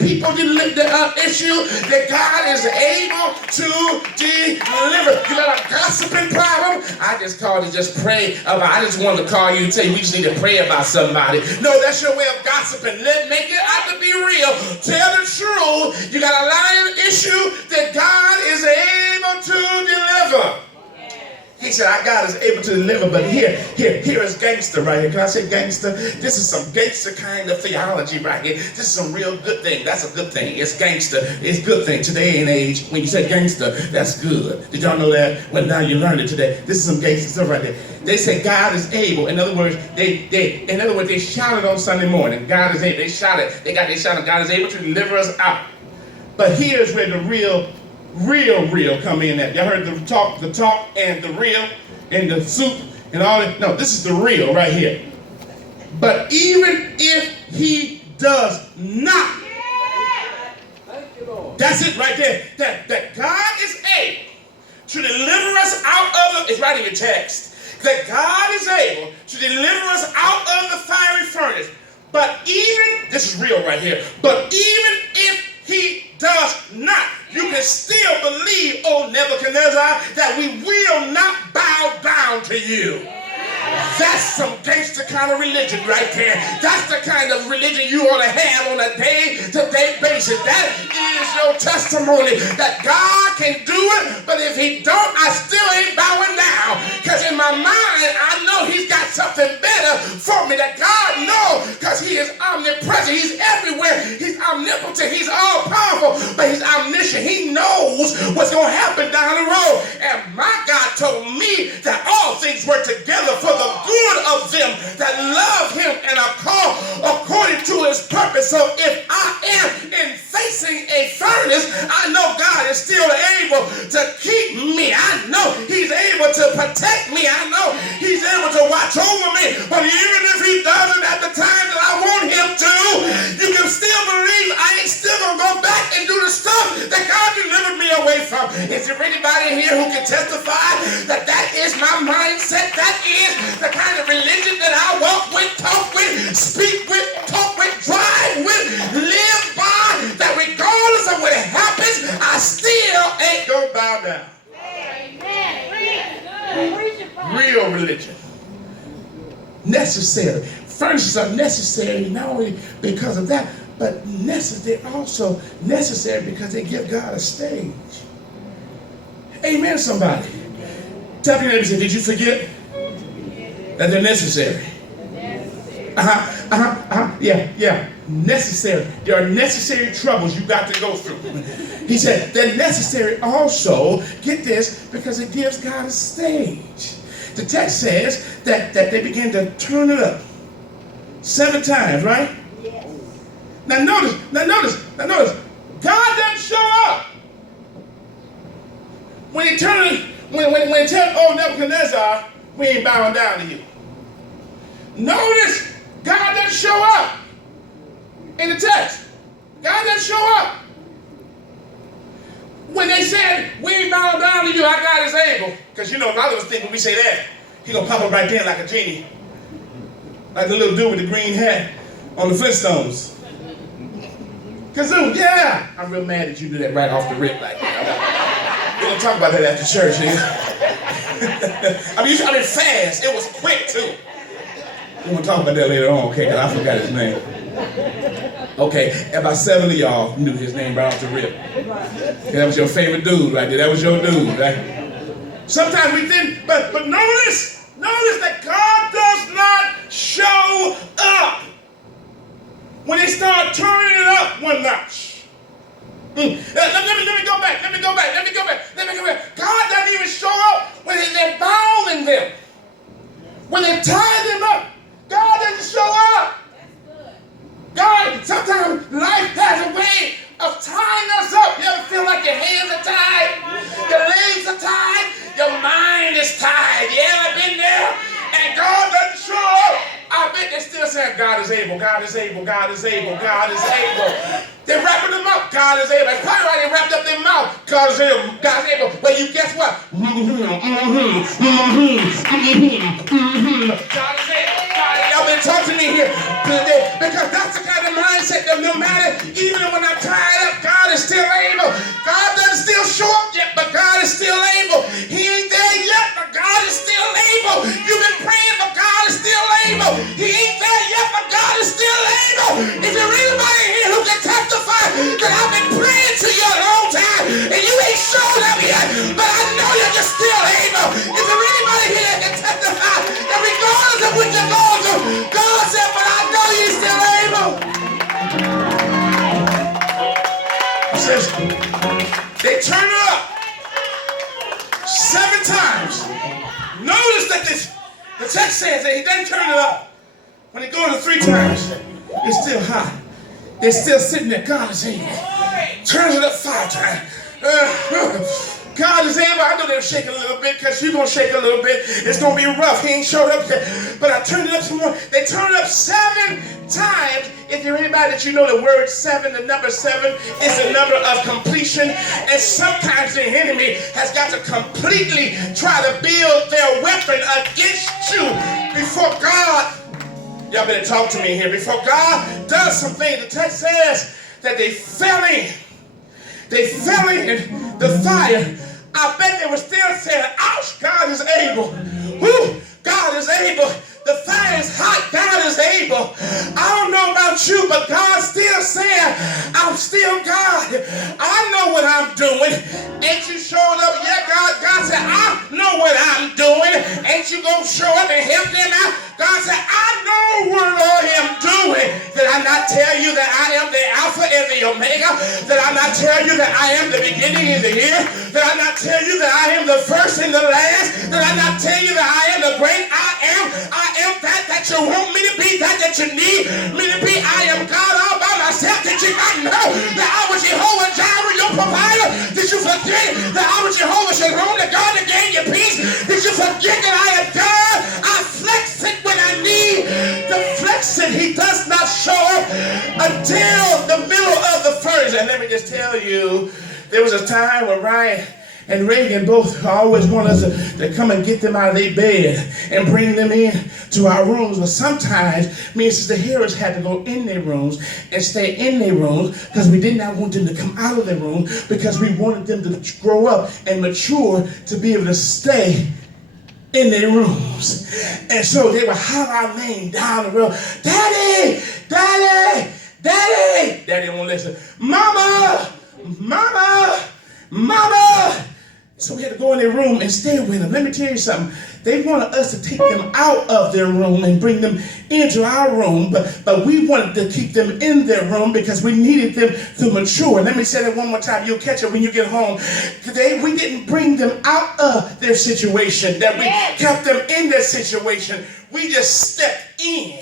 people the issue that God is able to deliver. You got a gossiping problem? I just called to just pray about. I just wanted to call you and tell you we just need to pray about somebody. No, that's your way of gossiping. Make it out to be real. Tell the truth. You got a lying issue that God is able to deliver. He said, our God is able to deliver, but here is gangster right here. Can I say gangster? This is some gangster kind of theology right here. This is some real good thing. That's a good thing. It's gangster. It's good thing. Today and age, when you say gangster, that's good. Did y'all know that? Well, now you learned it today. This is some gangster stuff right there. They say God is able. In other words, they shouted on Sunday morning. God is able. They shouted. They shouted. God is able to deliver us out. But here's where the real come in at. Y'all heard the talk and the real and the soup and all that. No, this is the real right here. But even if he does not, that's it right there. That God is able to deliver us out of it's right in your text. That God is able to deliver us out of the fiery furnace. But even, this is real right here, but even if he does not, you can still believe, O Nebuchadnezzar, that we will not bow down to you. That's some gangster kind of religion right there. That's the kind of religion you ought to have on a day-to-day basis. That is your testimony that God can do it, but if he don't, I still ain't bowing down. Because in my mind, I know he's got something better for me that God knows, because he is omnipresent. He's everywhere. He's omnipotent. He's all-powerful, but he's omniscient. He knows what's going to happen down the road. And my God told me that all things work together for the good of them that love him and are called according to his purpose. So if I am in facing a furnace, I know God is still able to keep me. I know he's able to protect me. I know he's able to watch over me. But even if he doesn't at the time that I want him to, you can still believe I ain't still going to go back and do the stuff that God delivered me away from. Is there anybody here who can testify that that is my mindset? That is the kind of religion that I walk with, talk with, speak with, talk with, drive with, live by, that regardless of what happens, I still ain't gonna bow down. Amen. Real religion. Necessary. Furnaces are necessary not only because of that, but they're also necessary because they give God a stage. Amen, somebody. Tell your neighbor, say, did you forget that they're necessary? Yeah. Necessary. There are necessary troubles you got to go through. He said they're necessary also, get this, because it gives God a stage. The text says that they begin to turn it up 7 times, right? Yes. Now notice. God doesn't show up. When he tells, oh Nebuchadnezzar, we ain't bowing down to you. Notice, God doesn't show up in the text. God doesn't show up. When they said, we ain't bowing down to you, our God is able. Because you know, a lot of us think when we say that, he's going to pop up right there like a genie. Like the little dude with the green hat on the Flintstones. Kazoo, yeah. I'm real mad that you do that right off the rip like that. We're going to talk about that after church, I mean, fast. It was quick, too. We're going to talk about that later on, okay, because I forgot his name. Okay, about 7 of y'all knew his name right off the rip. That was your favorite dude right there. That was your dude, right? Sometimes we didn't, but notice that God does not show up when they start turning it up one notch. Let me go back. God doesn't even show up when they're bound them. When they tie them up, God doesn't show up. God, sometimes life has a way of tying us up. You ever feel like your hands are tied? Your legs are tied? Your mind is tied. You ever been there? And God doesn't show up. I bet they're still saying, God is able, God is able, God is able, God is able. They're wrapping them up. God is able. That's probably why they wrapped up their mouth. God is able, God is able. But you guess what? God is able. Y'all been talking to me here today because that's the kind of mindset that no matter, even when I says, they turn it up 7 times. Notice that the text says that he doesn't turn it up. When they go to 3 times, it's still hot. They're still sitting there. God is able. Turns it up 5 times. God is able. I know they're shaking a little bit because you're going to shake a little bit. It's going to be rough. He ain't showed up yet. But I turned it up some more. They turn it up 7 times. If you're anybody that you know the word 7, the number 7 is the number of completion. And sometimes the enemy has got to completely try to build their weapon against you before God. Y'all better talk to me here. Before God does something, the text says that they fell in. They fell in the fire. I bet they were still saying, ouch, God is able. Woo, God is able. The fire is hot. God is able. I don't know about you, but God's still saying, I'm still God. I know what I'm doing. Ain't you showed up yet? God said, I know what I'm doing. Ain't you going to show up and help them out? God said, I know what I am doing. Did I not tell you that I am the Alpha and the Omega? Did I not tell you that I am the beginning and the end? Did I not tell you that I am the first and the last? Did I not tell you that I am the great I am that you want me to be, that you need me to be? I am God all by myself. Did you not know that I was Jehovah Jireh, your provider? Did you forget that I was Jehovah Shalom, the God that gave you peace? Did you forget that I am God? I flex it when I need to flex it. He does not show up until the middle of the furnace. And let me just tell you, there was a time when Ryan and Reagan both always want us to come and get them out of their bed and bring them in to our rooms. But sometimes me and Sister Harris had to go in their rooms and stay in their rooms because we did not want them to come out of their room, because we wanted them to grow up and mature to be able to stay in their rooms. And so they would holler our name down the road. Daddy, Daddy, Daddy. Daddy won't listen. Mama, Mama, Mama. So we had to go in their room and stay with them. Let me tell you something. They wanted us to take them out of their room and bring them into our room, but we wanted to keep them in their room because we needed them to mature. Let me say that one more time. You'll catch it when you get home. Today, we didn't bring them out of their situation, that we kept them in their situation. We just stepped in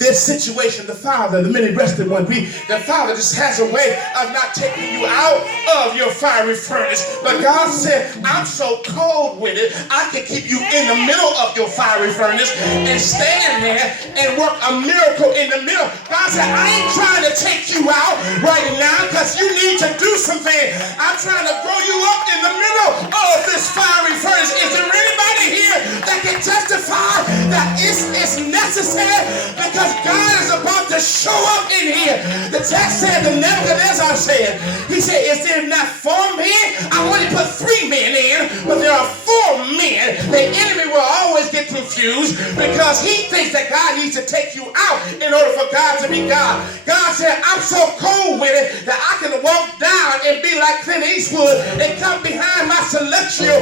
this situation. The Father, the many breasted one, the Father just has a way of not taking you out of your fiery furnace. But God said, I'm so cold with it, I can keep you in the middle of your fiery furnace and stand there and work a miracle in the middle. God said, I ain't trying to take you out right now because you need to do something. I'm trying to grow you up in the middle of this fiery furnace. Is there anybody here that can testify that it's necessary? Because God is about to show up in here. The text said, the Nebuchadnezzar said, he said, is there not 4 men? I only put 3 men in, but there are 4 men. The enemy will always get confused because he thinks that God needs to take you out in order for God to be God. God said, I'm so cold with it that I can walk down and be like Clint Eastwood and come behind my celestial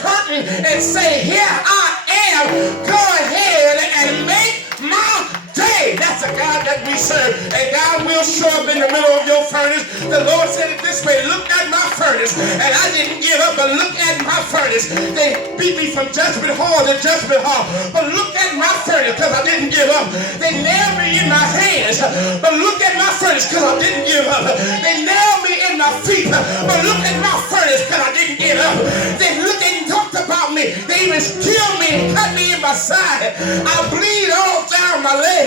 curtain and say, here I am. Go ahead and make my day. That's a God that we serve. And God will show up in the middle of your furnace. The Lord said it this way, look at my furnace. And I didn't give up, but look at my furnace. They beat me from judgment hall to judgment hall. But look at my furnace, because I didn't give up. They nailed me in my hands. But look at my furnace, because I didn't give up. They nailed me in my feet. But look at my furnace, because I didn't give up. They looked and talked about me. They even killed me and cut me in my side. I bleed all down my leg.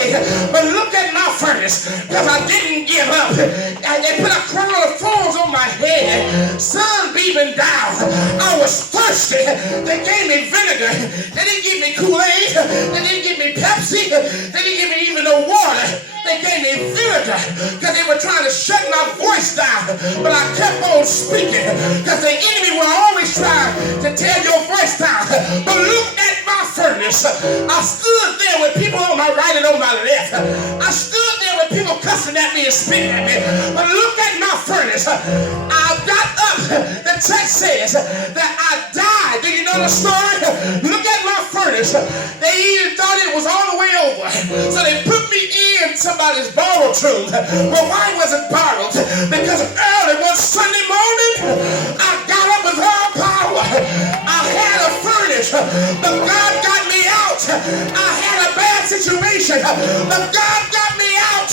But look at my furnace, because I didn't give up. And they put a crown of thorns on my head, sun beaming down. I was thirsty. They gave me vinegar. They didn't give me Kool-Aid. They didn't give me Pepsi. They didn't give me even no water. They gave me vinegar because they were trying to shut my voice down. But I kept on speaking because the enemy will always try to tear your voice down. But look at my furnace. I stood there with people on my right and on my left. I stood there with people cussing at me and spitting at me. But look at my furnace. I got up. The text says that I died. Do you know the story? Look at my furnace. They even thought it was all the way over. So they put me in in somebody's borrowed room. Well, why was it borrowed? Because early one Sunday morning, I got up with all power. I had a furnace, but God got me out. I had a bad situation, but God got me out.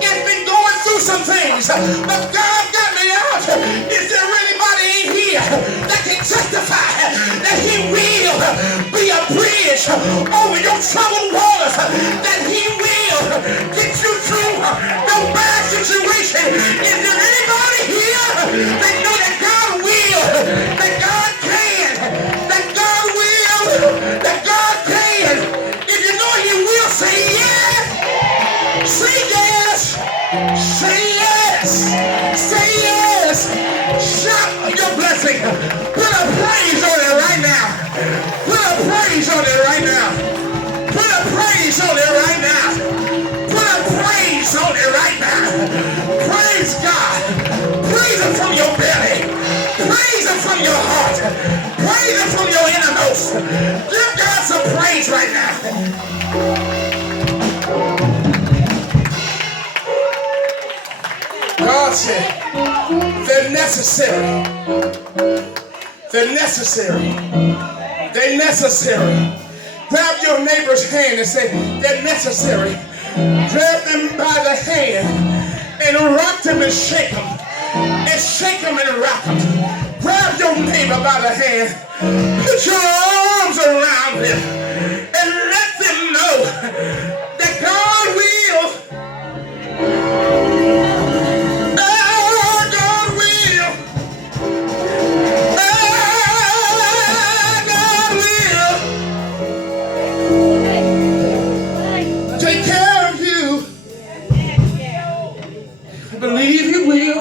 It's been going through some things, but God got me out. Is there anybody in here that can testify that He will be a bridge over your troubled waters, that He will get you through the bad situation? Is there anybody here that know that God will, that God can, that God will, that God can? If you know He will, say yes, say yes, say yes, say yes. Shout your blessing. Put a praise on it right now. Put a praise on it right now. Put a praise on it right now. Put a praise on it right now. Praise God. Praise Him from your belly. Praise Him from your heart. Praise Him from your innermost. Give God some praise right now. God said, they're necessary. They're necessary. They're necessary. Grab your neighbor's hand and say, they're necessary. Grab them by the hand and rock them and shake them. And shake them and rock them. Grab your neighbor by the hand. Put your arms around them and let them know that God will. I believe He will.